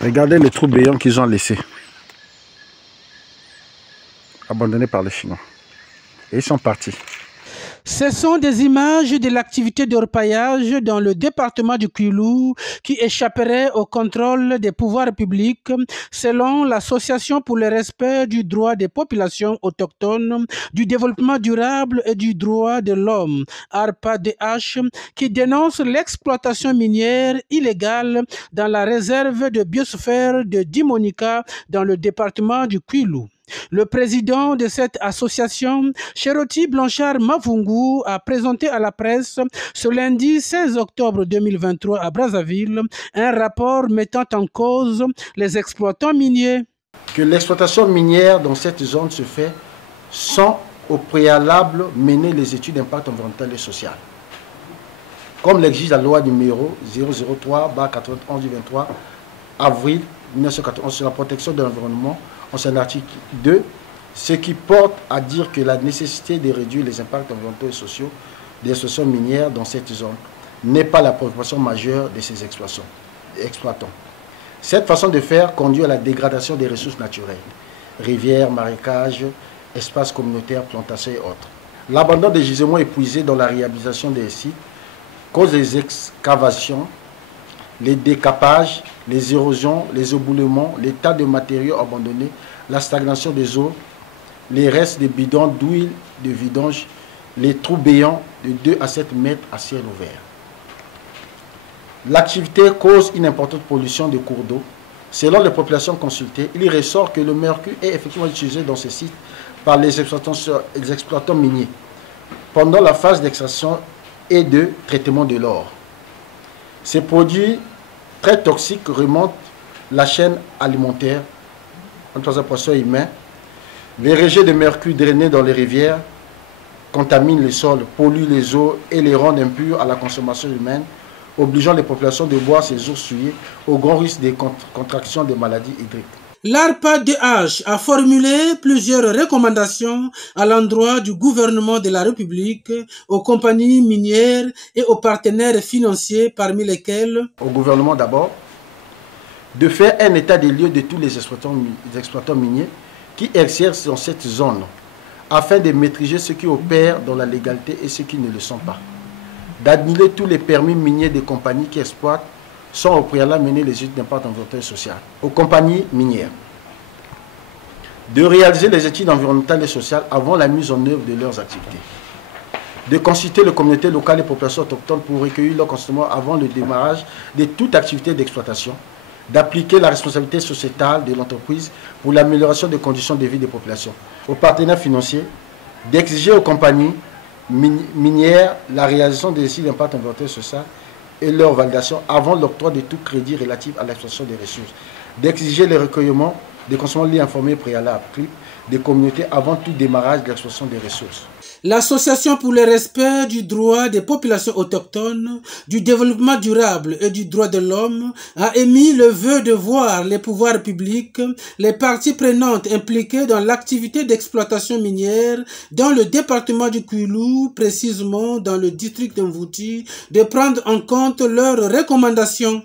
Regardez les trous béants qu'ils ont laissés, abandonnés par les Chinois. Et ils sont partis. Ce sont des images de l'activité de repaillage dans le département du Kwilu qui échapperait au contrôle des pouvoirs publics selon l'Association pour le respect du droit des populations autochtones, du développement durable et du droit de l'homme, ARPA-DH, qui dénonce l'exploitation minière illégale dans la réserve de biosphère de Dimonika dans le département du Kwilu. Le président de cette association, Cheroti Blanchard Mavungu, a présenté à la presse ce lundi 16 octobre 2023 à Brazzaville un rapport mettant en cause les exploitants miniers. Que l'exploitation minière dans cette zone se fait sans au préalable mener les études d'impact environnemental et social. Comme l'exige la loi numéro 003/91 du 23 avril 1991 sur la protection de l'environnement, en son article 2, ce qui porte à dire que la nécessité de réduire les impacts environnementaux et sociaux des exploitations minières dans cette zone n'est pas la préoccupation majeure de ces exploitants. Cette façon de faire conduit à la dégradation des ressources naturelles, rivières, marécages, espaces communautaires, plantations et autres. L'abandon des gisements épuisés dans la réhabilitation des sites cause des excavations, les décapages, les érosions, les éboulements, les tas de matériaux abandonnés, la stagnation des eaux, les restes des bidons d'huile de vidange, les trous béants de 2 à 7 mètres à ciel ouvert. L'activité cause une importante pollution des cours d'eau. Selon les populations consultées, il ressort que le mercure est effectivement utilisé dans ces sites par les exploitants miniers pendant la phase d'extraction et de traitement de l'or. Ces produits très toxiques remontent la chaîne alimentaire entre les poissons humains. Les rejets de mercure drainés dans les rivières contaminent les sols, polluent les eaux et les rendent impurs à la consommation humaine, obligeant les populations de boire ces eaux souillées au grand risque de contraction des maladies hydriques. L'ARPA-DH a formulé plusieurs recommandations à l'endroit du gouvernement de la République, aux compagnies minières et aux partenaires financiers, parmi lesquels au gouvernement d'abord, de faire un état des lieux de tous les exploitants miniers qui exercent dans cette zone, afin de maîtriser ceux qui opèrent dans la légalité et ceux qui ne le sont pas. D'annuler tous les permis miniers des compagnies qui exploitent sans au préalable mener les études d'impact environnemental et social. Aux compagnies minières de réaliser les études environnementales et sociales avant la mise en œuvre de leurs activités. De consulter les communautés locales et populations autochtones pour recueillir leur consentement avant le démarrage de toute activité d'exploitation. D'appliquer la responsabilité sociétale de l'entreprise pour l'amélioration des conditions de vie des populations. Aux partenaires financiers, d'exiger aux compagnies minières la réalisation des études d'impact environnemental et social et leur validation avant l'octroi de tout crédit relatif à l'exploitation des ressources. D'exiger le recueillement des consommateurs informés préalables des communautés avant tout démarrage de l'exploitation des ressources. L'Association pour le respect du droit des populations autochtones, du développement durable et du droit de l'homme a émis le vœu de voir les pouvoirs publics, les parties prenantes impliquées dans l'activité d'exploitation minière dans le département du Kwilu, précisément dans le district d'Mvouti, de prendre en compte leurs recommandations.